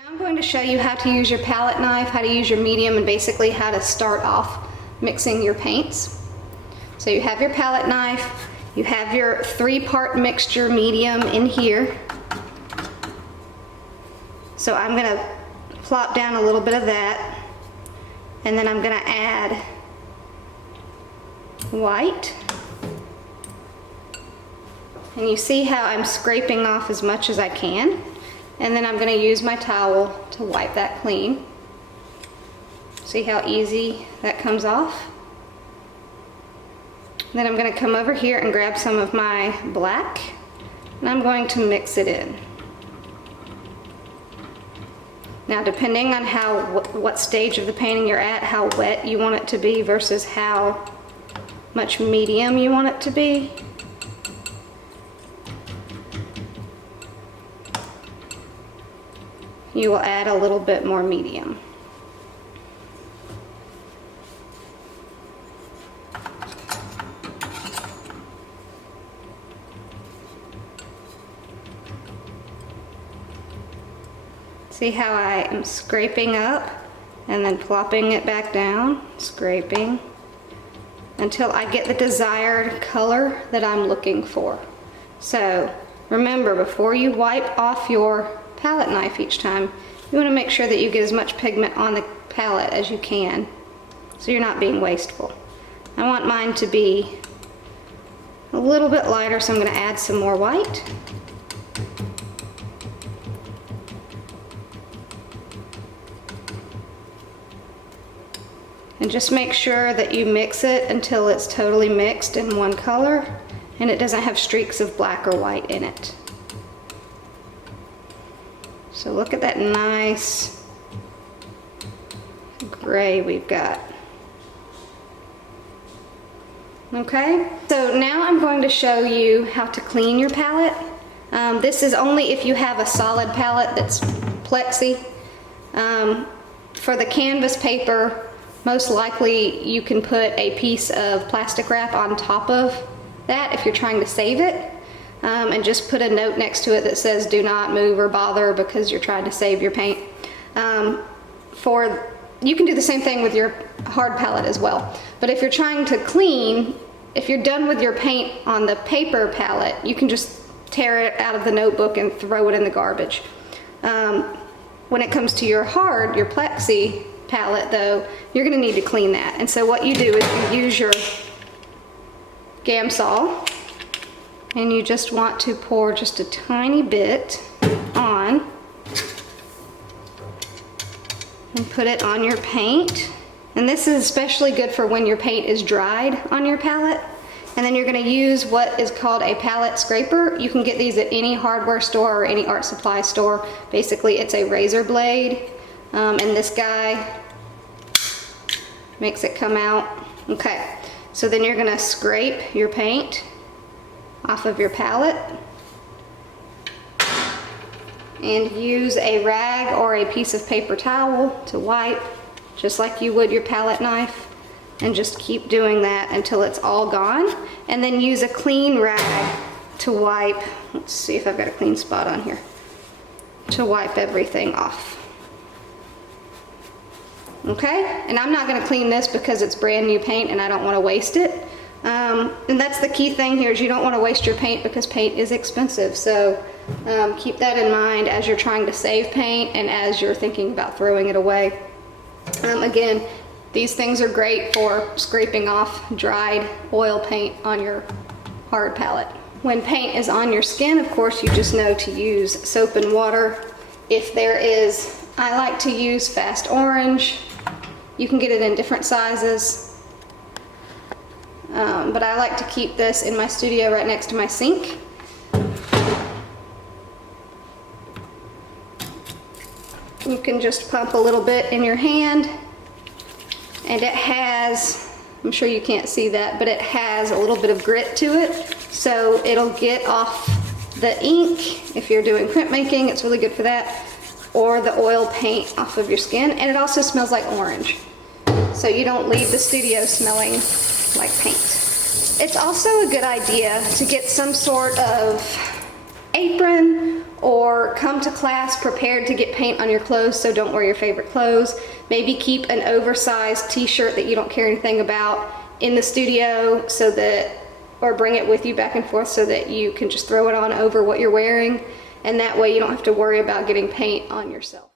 Now I'm going to show you how to use your palette knife, how to use your medium, and basically how to start off mixing your paints. So you have your palette knife, you have your 3-part mixture medium in here. So I'm going to plop down a little bit of that, and then I'm going to add white. And you see how I'm scraping off as much as I can. And then I'm going to use my towel to wipe that clean. See how easy that comes off? Then I'm going to come over here and grab some of my black, and I'm going to mix it in. Now, depending on what stage of the painting you're at, how wet you want it to be versus how much medium you want it to be, you will add a little bit more medium. See how I am scraping up and then plopping it back down, scraping, until I get the desired color that I'm looking for. So remember, before you wipe off your palette knife each time, you want to make sure that you get as much pigment on the palette as you can, so you're not being wasteful. I want mine to be a little bit lighter, so I'm going to add some more white. And just make sure that you mix it until it's totally mixed in one color and it doesn't have streaks of black or white in it. So look at that nice gray we've got. Okay, so now I'm going to show you how to clean your palette. This is only if you have a solid palette that's plexi. For the canvas paper, most likely you can put a piece of plastic wrap on top of that if you're trying to save it, and just put a note next to it that says do not move or bother because you're trying to save your paint. You can do the same thing with your hard palette as well, but if you're trying to clean, if you're done with your paint on the paper palette, you can just tear it out of the notebook and throw it in the garbage. When it comes to your plexi palette though, you're going to need to clean that. And so what you do is you use your Gamsol, and you just want to pour just a tiny bit on and put it on your paint. And this is especially good for when your paint is dried on your palette. And then you're going to use what is called a palette scraper. You can get these at any hardware store or any art supply store. Basically it's a razor blade, and this guy makes it come out. Okay, so then you're going to scrape your paint off of your palette and use a rag or a piece of paper towel to wipe, just like you would your palette knife, and just keep doing that until it's all gone. And then use a clean rag to wipe. Let's see if I've got a clean spot on here, to wipe everything off. Okay, and I'm not going to clean this because it's brand new paint and I don't want to waste it. And that's the key thing here, is you don't want to waste your paint because paint is expensive. So keep that in mind as you're trying to save paint and as you're thinking about throwing it away. Again, these things are great for scraping off dried oil paint on your hard palette. When paint is on your skin, of course, you just know to use soap and water. If there is, I like to use Fast Orange. You can get it in different sizes. But I like to keep this in my studio right next to my sink. You can just pump a little bit in your hand, and it has, I'm sure you can't see that, but it has a little bit of grit to it, so it'll get off the ink. If you're doing printmaking, it's really good for that, or the oil paint off of your skin. And it also smells like orange, so you don't leave the studio smelling like paint. It's also a good idea to get some sort of apron or come to class prepared to get paint on your clothes, so don't wear your favorite clothes. Maybe keep an oversized t-shirt that you don't care anything about in the studio so that, or bring it with you back and forth so that you can just throw it on over what you're wearing, and that way you don't have to worry about getting paint on yourself.